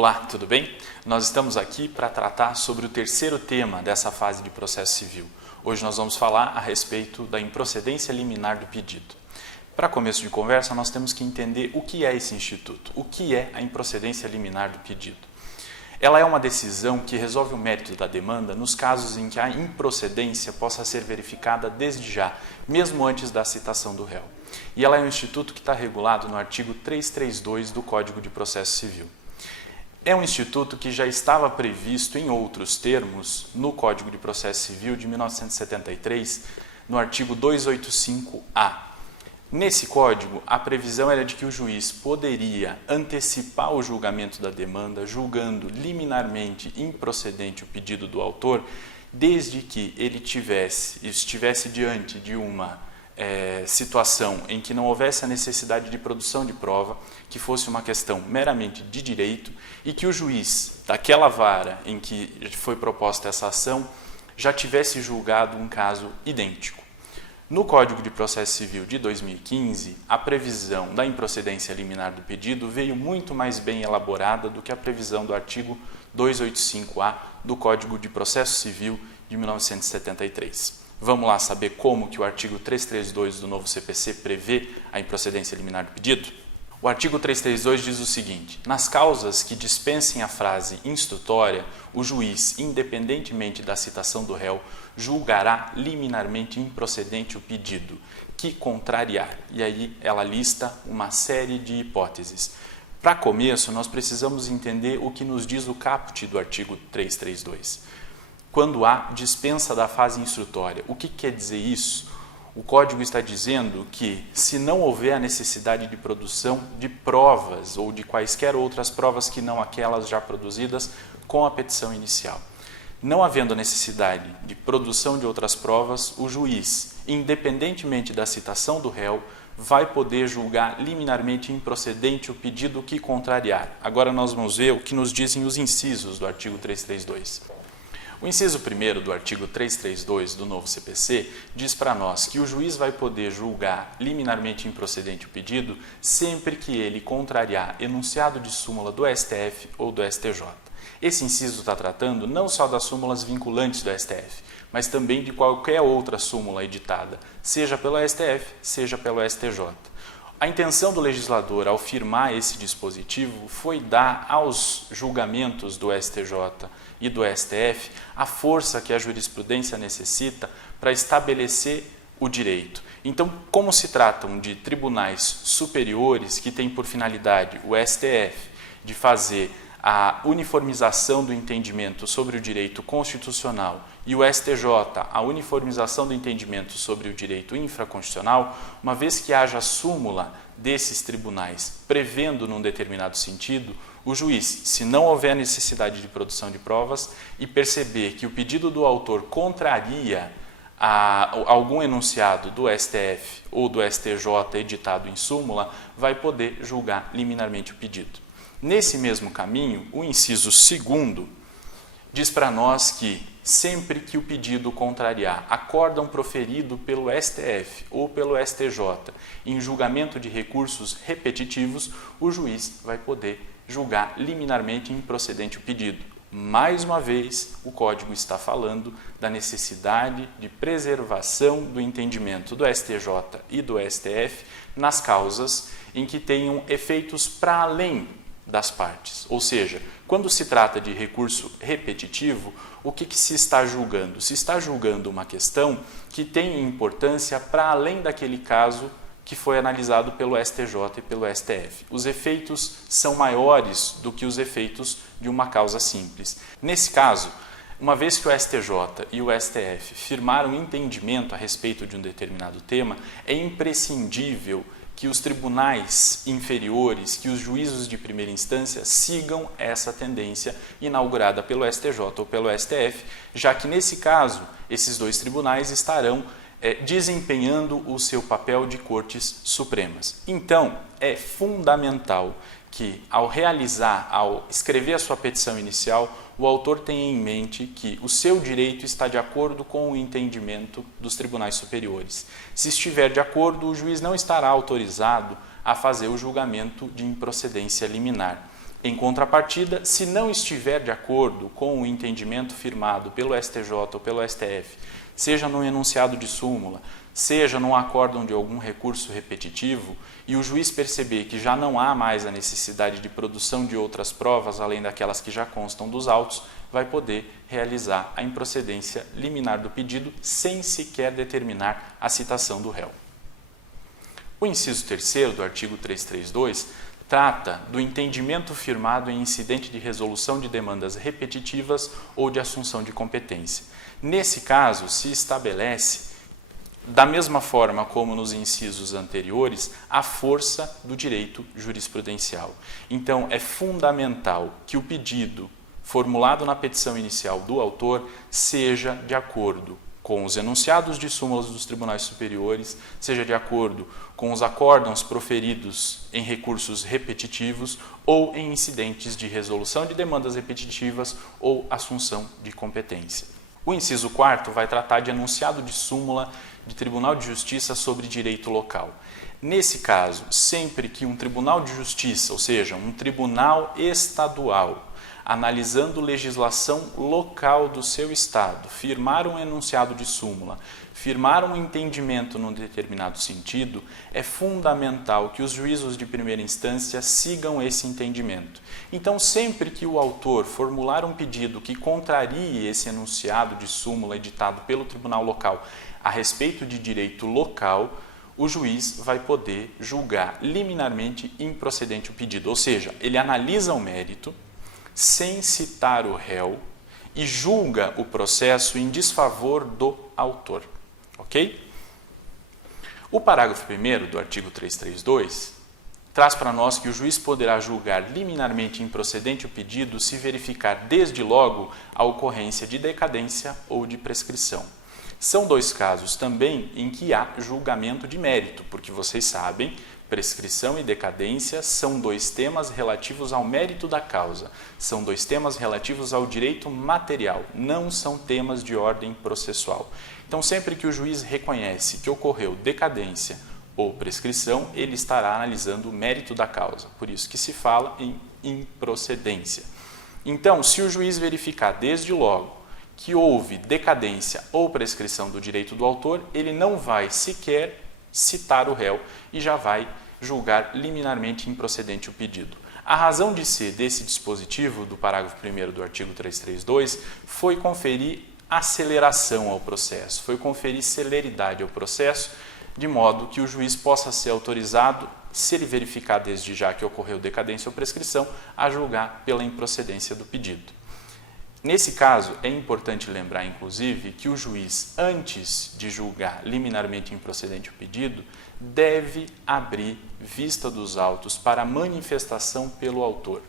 Olá, tudo bem? Nós estamos aqui para tratar sobre o terceiro tema dessa fase de processo civil. Hoje nós vamos falar a respeito da improcedência liminar do pedido. Para começo de conversa, nós temos que entender o que é esse instituto, o que é a improcedência liminar do pedido. Ela é uma decisão que resolve o mérito da demanda nos casos em que a improcedência possa ser verificada desde já, mesmo antes da citação do réu. E ela é um instituto que está regulado no artigo 332 do Código de Processo Civil. É um instituto que já estava previsto em outros termos no Código de Processo Civil de 1973, no artigo 285-A. Nesse código, a previsão era de que o juiz poderia antecipar o julgamento da demanda, julgando liminarmente improcedente o pedido do autor, desde que ele estivesse diante de uma situação em que não houvesse a necessidade de produção de prova, que fosse uma questão meramente de direito e que o juiz daquela vara em que foi proposta essa ação já tivesse julgado um caso idêntico. No Código de Processo Civil de 2015, a previsão da improcedência liminar do pedido veio muito mais bem elaborada do que a previsão do artigo 285-A do Código de Processo Civil de 1973. Vamos lá saber como que o artigo 332 do novo CPC prevê a improcedência liminar do pedido? O artigo 332 diz o seguinte: nas causas que dispensem a frase instrutória, o juiz, independentemente da citação do réu, julgará liminarmente improcedente o pedido que contrariar. E aí ela lista uma série de hipóteses. Para começo, nós precisamos entender o que nos diz o caput do artigo 332. Quando há dispensa da fase instrutória, o que quer dizer isso? O Código está dizendo que, se não houver a necessidade de produção de provas ou de quaisquer outras provas que não aquelas já produzidas com a petição inicial, não havendo a necessidade de produção de outras provas, o juiz, independentemente da citação do réu, vai poder julgar liminarmente improcedente o pedido que contrariar. Agora nós vamos ver o que nos dizem os incisos do artigo 332. O inciso 1º do artigo 332 do novo CPC diz para nós que o juiz vai poder julgar liminarmente improcedente o pedido sempre que ele contrariar enunciado de súmula do STF ou do STJ. Esse inciso está tratando não só das súmulas vinculantes do STF, mas também de qualquer outra súmula editada, seja pelo STF, seja pelo STJ. A intenção do legislador ao firmar esse dispositivo foi dar aos julgamentos do STJ e do STF a força que a jurisprudência necessita para estabelecer o direito. Então, como se tratam de tribunais superiores que têm por finalidade o STF de fazer a uniformização do entendimento sobre o direito constitucional e o STJ a uniformização do entendimento sobre o direito infraconstitucional, uma vez que haja súmula desses tribunais prevendo num determinado sentido, o juiz, se não houver necessidade de produção de provas e perceber que o pedido do autor contraria algum enunciado do STF ou do STJ editado em súmula, vai poder julgar liminarmente o pedido. Nesse mesmo caminho, o inciso 2º diz para nós que, sempre que o pedido contrariar acórdão proferido pelo STF ou pelo STJ em julgamento de recursos repetitivos, o juiz vai poder julgar liminarmente improcedente o pedido. Mais uma vez, o Código está falando da necessidade de preservação do entendimento do STJ e do STF nas causas em que tenham efeitos para além das partes. Ou seja, quando se trata de recurso repetitivo, o que se está julgando? Se está julgando uma questão que tem importância para além daquele caso que foi analisado pelo STJ e pelo STF. Os efeitos são maiores do que os efeitos de uma causa simples. Nesse caso, uma vez que o STJ e o STF firmaram entendimento a respeito de um determinado tema, é imprescindível que os tribunais inferiores, que os juízos de primeira instância sigam essa tendência inaugurada pelo STJ ou pelo STF, já que nesse caso esses dois tribunais estarão desempenhando o seu papel de cortes supremas. Então, é fundamental que, ao escrever a sua petição inicial, o autor tenha em mente que o seu direito está de acordo com o entendimento dos tribunais superiores. Se estiver de acordo, o juiz não estará autorizado a fazer o julgamento de improcedência liminar. Em contrapartida, se não estiver de acordo com o entendimento firmado pelo STJ ou pelo STF, seja no enunciado de súmula, seja no acórdão de algum recurso repetitivo, e o juiz perceber que já não há mais a necessidade de produção de outras provas, além daquelas que já constam dos autos, vai poder realizar a improcedência liminar do pedido sem sequer determinar a citação do réu. O inciso 3º do artigo 332 trata do entendimento firmado em incidente de resolução de demandas repetitivas ou de assunção de competência. Nesse caso, se estabelece, da mesma forma como nos incisos anteriores, a força do direito jurisprudencial. Então, é fundamental que o pedido formulado na petição inicial do autor seja de acordo com os enunciados de súmulas dos tribunais superiores, seja de acordo com os acórdãos proferidos em recursos repetitivos ou em incidentes de resolução de demandas repetitivas ou assunção de competência. O inciso 4º vai tratar de enunciado de súmula de Tribunal de Justiça sobre direito local. Nesse caso, sempre que um Tribunal de Justiça, ou seja, um tribunal estadual, analisando legislação local do seu estado, firmar um enunciado de súmula, firmar um entendimento num determinado sentido, é fundamental que os juízos de primeira instância sigam esse entendimento. Então, sempre que o autor formular um pedido que contrarie esse enunciado de súmula editado pelo tribunal local a respeito de direito local, o juiz vai poder julgar liminarmente improcedente o pedido. Ou seja, ele analisa o mérito, sem citar o réu, e julga o processo em desfavor do autor. Ok? O parágrafo 1º do artigo 332 traz para nós que o juiz poderá julgar liminarmente improcedente o pedido se verificar desde logo a ocorrência de decadência ou de prescrição. São dois casos também em que há julgamento de mérito, porque vocês sabem, prescrição e decadência são dois temas relativos ao mérito da causa, são dois temas relativos ao direito material, não são temas de ordem processual. Então, sempre que o juiz reconhece que ocorreu decadência ou prescrição, ele estará analisando o mérito da causa, por isso que se fala em improcedência. Então, se o juiz verificar desde logo que houve decadência ou prescrição do direito do autor, ele não vai sequer citar o réu e já vai julgar liminarmente improcedente o pedido. A razão de ser desse dispositivo do parágrafo 1º do artigo 332 foi conferir aceleração ao processo, foi conferir celeridade ao processo, de modo que o juiz possa ser autorizado, se ele verificar desde já que ocorreu decadência ou prescrição, a julgar pela improcedência do pedido. Nesse caso, é importante lembrar, inclusive, que o juiz, antes de julgar liminarmente improcedente o pedido, deve abrir vista dos autos para manifestação pelo autor.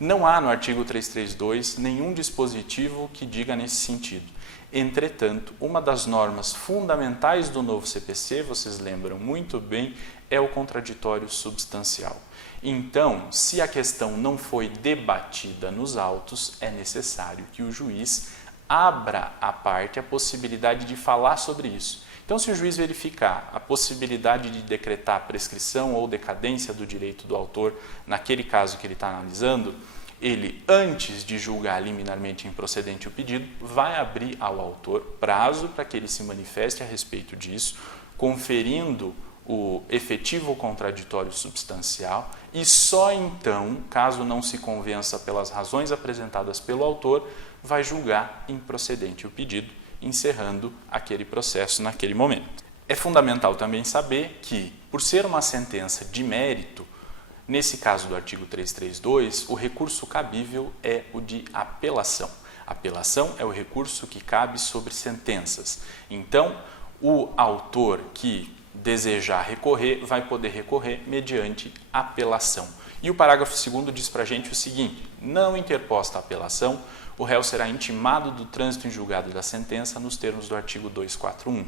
Não há no artigo 332 nenhum dispositivo que diga nesse sentido. Entretanto, uma das normas fundamentais do novo CPC, vocês lembram muito bem, é o contraditório substancial. Então, se a questão não foi debatida nos autos, é necessário que o juiz abra à parte a possibilidade de falar sobre isso. Então, se o juiz verificar a possibilidade de decretar prescrição ou decadência do direito do autor, naquele caso que ele está analisando, ele, antes de julgar liminarmente improcedente o pedido, vai abrir ao autor prazo para que ele se manifeste a respeito disso, conferindo o efetivo contraditório substancial e só então, caso não se convença pelas razões apresentadas pelo autor, vai julgar improcedente o pedido, encerrando aquele processo naquele momento. É fundamental também saber que, por ser uma sentença de mérito, nesse caso do artigo 332, o recurso cabível é o de apelação. Apelação é o recurso que cabe sobre sentenças. Então, o autor que desejar recorrer, vai poder recorrer mediante apelação. E o parágrafo 2º diz para a gente o seguinte: não interposta a apelação, o réu será intimado do trânsito em julgado da sentença nos termos do artigo 241.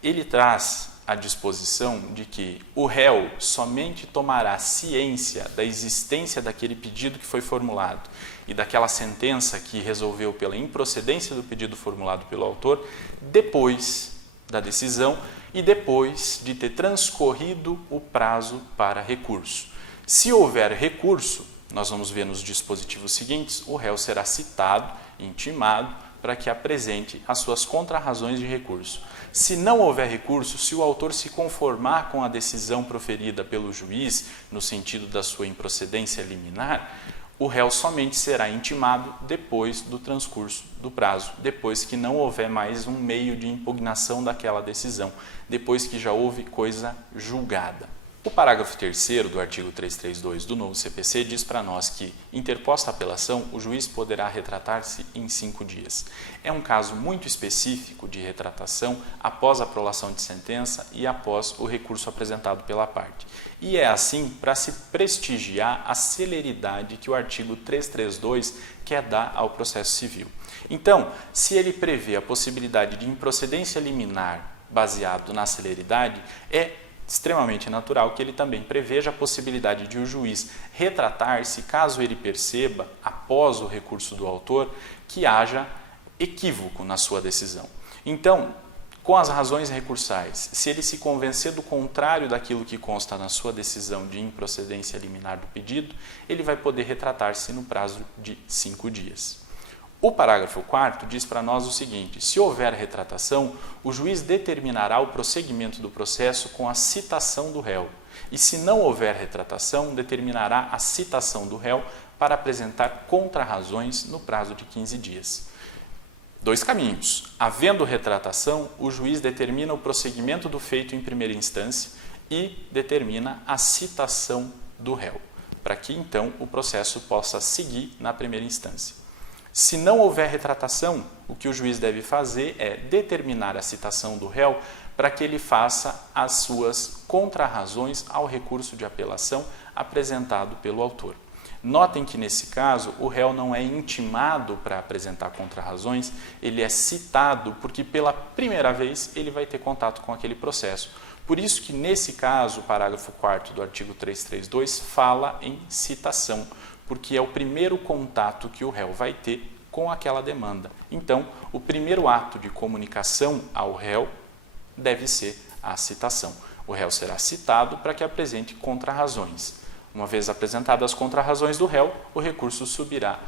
Ele traz a disposição de que o réu somente tomará ciência da existência daquele pedido que foi formulado e daquela sentença que resolveu pela improcedência do pedido formulado pelo autor depois da decisão e depois de ter transcorrido o prazo para recurso. Se houver recurso, nós vamos ver nos dispositivos seguintes, o réu será citado, intimado, para que apresente as suas contrarrazões de recurso. Se não houver recurso, se o autor se conformar com a decisão proferida pelo juiz, no sentido da sua improcedência liminar, o réu somente será intimado depois do transcurso do prazo, depois que não houver mais um meio de impugnação daquela decisão, depois que já houve coisa julgada. O parágrafo 3º do artigo 332 do novo CPC diz para nós que, interposta a apelação, o juiz poderá retratar-se em 5 dias. É um caso muito específico de retratação após a prolação de sentença e após o recurso apresentado pela parte. E é assim para se prestigiar a celeridade que o artigo 332 quer dar ao processo civil. Então, se ele prevê a possibilidade de improcedência liminar baseado na celeridade, é extremamente natural que ele também preveja a possibilidade de o juiz retratar-se caso ele perceba, após o recurso do autor, que haja equívoco na sua decisão. Então, com as razões recursais, se ele se convencer do contrário daquilo que consta na sua decisão de improcedência liminar do pedido, ele vai poder retratar-se no prazo de 5 dias. O parágrafo 4º diz para nós o seguinte: se houver retratação, o juiz determinará o prosseguimento do processo com a citação do réu. E se não houver retratação, determinará a citação do réu para apresentar contrarrazões no prazo de 15 dias. 2 caminhos. Havendo retratação, o juiz determina o prosseguimento do feito em primeira instância e determina a citação do réu, para que então o processo possa seguir na primeira instância. Se não houver retratação, o que o juiz deve fazer é determinar a citação do réu para que ele faça as suas contrarrazões ao recurso de apelação apresentado pelo autor. Notem que, nesse caso, o réu não é intimado para apresentar contrarrazões, ele é citado porque, pela primeira vez, ele vai ter contato com aquele processo. Por isso que, nesse caso, o parágrafo 4º do artigo 332 fala em citação, porque é o primeiro contato que o réu vai ter com aquela demanda. Então, o primeiro ato de comunicação ao réu deve ser a citação. O réu será citado para que apresente contrarrazões. Uma vez apresentadas as contrarrazões do réu, o recurso subirá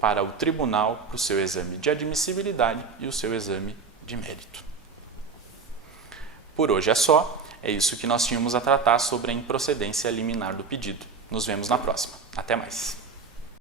para o tribunal para o seu exame de admissibilidade e o seu exame de mérito. Por hoje é só. É isso que nós tínhamos a tratar sobre a improcedência liminar do pedido. Nos vemos na próxima. Até mais.